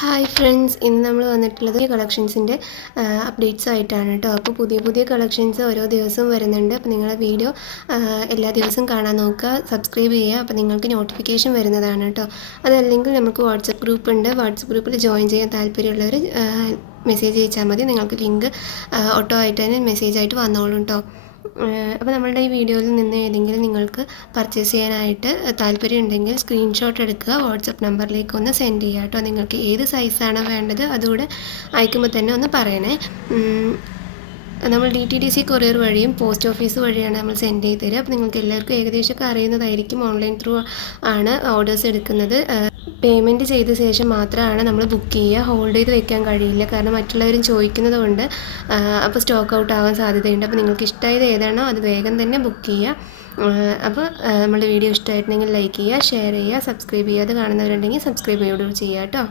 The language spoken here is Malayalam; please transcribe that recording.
ഹായ് ഫ്രണ്ട്സ്, ഇന്ന് നമ്മൾ വന്നിട്ടുള്ളത് കളക്ഷൻസിൻ്റെ അപ്ഡേറ്റ്സ് ആയിട്ടാണ് കേട്ടോ. അപ്പോൾ പുതിയ കളക്ഷൻസ് ഓരോ ദിവസവും വരുന്നുണ്ട്. അപ്പോൾ നിങ്ങൾ വീഡിയോ എല്ലാ ദിവസവും കാണാൻ നോക്കുക, സബ്സ്ക്രൈബ് ചെയ്യുക. അപ്പോൾ നിങ്ങൾക്ക് നോട്ടിഫിക്കേഷൻ വരുന്നതാണ് കേട്ടോ. അതല്ലെങ്കിൽ നമുക്ക് വാട്സപ്പ് ഗ്രൂപ്പ് ഉണ്ട്. വാട്സപ്പ് ഗ്രൂപ്പിൽ ജോയിൻ ചെയ്യാൻ താല്പര്യമുള്ളവർ മെസ്സേജ് അയച്ചാൽ മതി. നിങ്ങൾക്ക് ലിങ്ക് ഓട്ടോ ആയിട്ട് തന്നെ മെസ്സേജ് ആയിട്ട് വന്നോളൂ കേട്ടോ. അപ്പോൾ നമ്മളുടെ ഈ വീഡിയോയിൽ നിന്ന് ഏതെങ്കിലും നിങ്ങൾക്ക് പർച്ചേസ് ചെയ്യാനായിട്ട് താല്പര്യം ഉണ്ടെങ്കിൽ സ്ക്രീൻഷോട്ട് എടുക്കുക, വാട്സപ്പ് നമ്പറിലേക്ക് ഒന്ന് സെൻഡ് ചെയ്യുക കേട്ടോ. നിങ്ങൾക്ക് ഏത് സൈസാണോ വേണ്ടത് അതുകൂടെ അയക്കുമ്പോൾ തന്നെ ഒന്ന് പറയണേ. നമ്മൾ DTDC കൊറിയർ വഴിയും പോസ്റ്റ് ഓഫീസ് വഴിയാണ് നമ്മൾ സെൻഡ് ചെയ്ത് തരിക. അപ്പോൾ നിങ്ങൾക്ക് എല്ലാവർക്കും ഏകദേശമൊക്കെ അറിയുന്നതായിരിക്കും. ഓൺലൈൻ ത്രൂ ആണ് ഓർഡേഴ്സ് എടുക്കുന്നത്. പേയ്മെൻറ്റ് ചെയ്ത ശേഷം മാത്രമാണ് നമ്മൾ ബുക്ക് ചെയ്യുക. ഹോൾഡ് ചെയ്ത് വെക്കാൻ കഴിയില്ല, കാരണം മറ്റുള്ളവരും ചോദിക്കുന്നത് കൊണ്ട് അപ്പോൾ സ്റ്റോക്ക് ഔട്ട് ആവാൻ സാധ്യതയുണ്ട്. അപ്പോൾ നിങ്ങൾക്ക് ഇഷ്ടമായത് ഏതാണോ അത് വേഗം തന്നെ ബുക്ക് ചെയ്യുക. അപ്പോൾ നമ്മുടെ വീഡിയോ ഇഷ്ടമായിട്ടുണ്ടെങ്കിൽ ലൈക്ക് ചെയ്യുക, ഷെയർ ചെയ്യുക, സബ്സ്ക്രൈബ് ചെയ്യാതെ കാണുന്നവരുണ്ടെങ്കിൽ സബ്സ്ക്രൈബ് ചെയ്യുക കേട്ടോ.